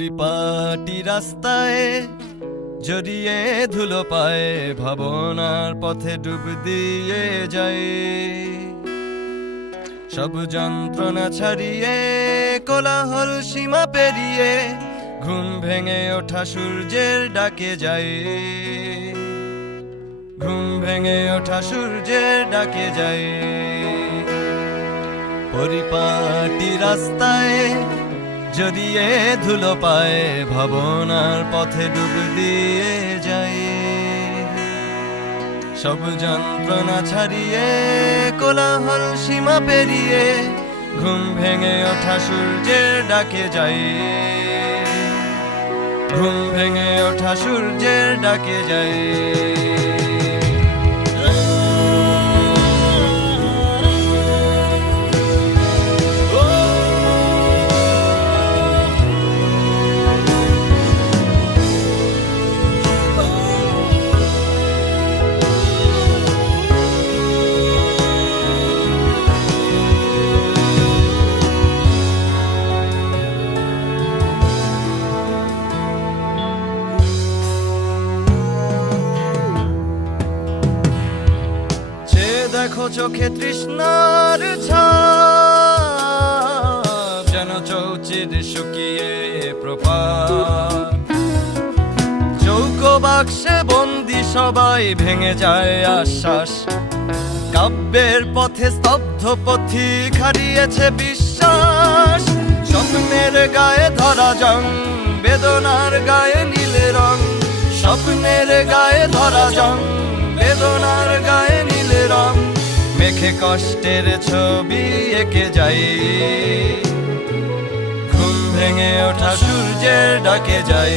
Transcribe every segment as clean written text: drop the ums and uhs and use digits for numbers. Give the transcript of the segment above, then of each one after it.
পরিপাটি রাস্তায় জড়িয়ে ধুলো পায়ে ভাবনার পথে ডুব দিয়ে যায়। সব যন্ত্রণা ছাড়িয়ে কোলাহল সীমা পেরিয়ে ঘুম ভেঙে ওঠা সূর্যের ডাকে যায়। ঘুম ভেঙে ওঠা সূর্যের ডাকে যায়। পরিপাটি রাস্তায় জড়িয়ে ধুলো পায়ে ভাবনার পথে ডুব দিয়ে যায়। সব যন্ত্রণা ছাড়িয়ে কোলাহল সীমা পেরিয়ে ঘুম ভেঙে ওঠা সূর্যের ডাকে যায়। ঘুম ভেঙে ওঠা সূর্যের ডাকে যায়। দেখো চোখে তৃষ্ণার ছাপ, যেন চৌচির শুকিয়ে প্রপাত। চৌকো বাক্সে বন্দি সবাই ভেঙে যায় আশ্বাস। কাব্যের পথে স্তব্ধ পথিক হারিয়েছে বিশ্বাস। স্বপ্নের গায়ে ধরা জং, বেদনার গায়ে নীলে রং। স্বপ্নের গায়ে ধরা জং, বেদনার গায়ে নীলে রং। মেঘে কষ্টের ছবি এঁকে যাই। ঘুম ভেঙে ওঠা সূর্যের ডাকে যাই।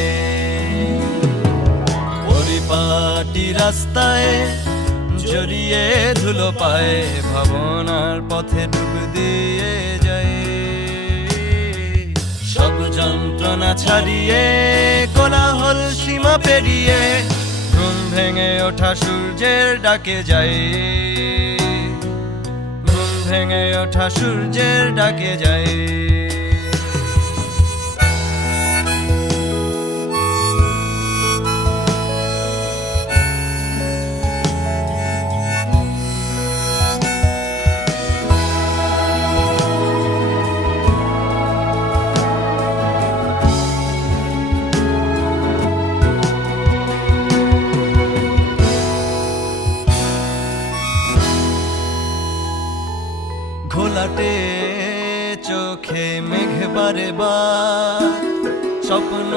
পরিপাটি রাস্তায় জড়িয়ে ধুলো পায়ে ভাবনার পথে ডুব দিয়ে যাই। সব যন্ত্রণা ছাড়িয়ে কোলাহল সীমা পেরিয়ে ঘুম ভেঙে ওঠা সূর্যের ডাকে যাই। ঘুম ভেঙে ওঠা সূর্যের ডাকে যাই। ঘোলাটে চোখে মেঘ বারে বার, স্বপ্ন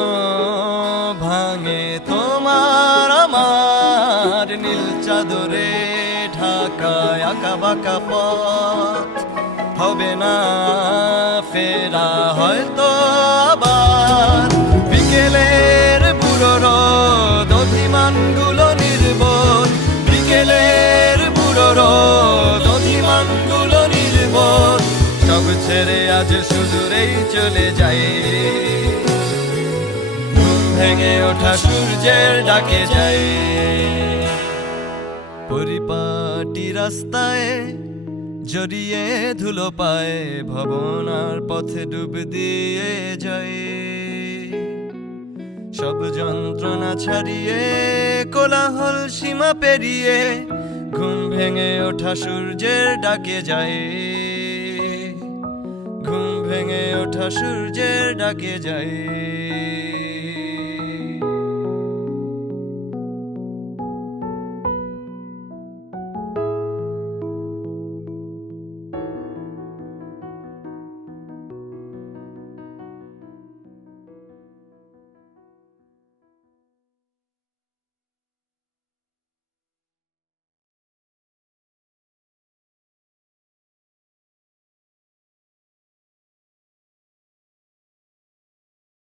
ভাঙে তোমার আমার। নীল চাদরে ঢাকায় আঁকা বাঁকা পথ, হবে না ফেরা হয়তো আবার। বিকেলের বুড়ো রোদ, অভিমানগুলো নির্বোধ। বিকেলের বুড়ো রোদ, অভিমানগুলো নির্বোধ। সব ছেড়ে আজ সুদূরেই চলে যাই। ঘুম ভেঙে ওঠা সূর্যের ডাকে যাই। পরিপাটি রাস্তায় জড়িয়ে ধুলো পায়ে ভাবনার পথে ডুব দিয়ে যাই। সব যন্ত্রণা ছাড়িয়ে কোলাহল সীমা পেরিয়ে ঘুম ভেঙে ওঠা সূর্যের ডাকে যাই। ঘুম ভেঙে ওঠা সূর্যের ডাকে যাই।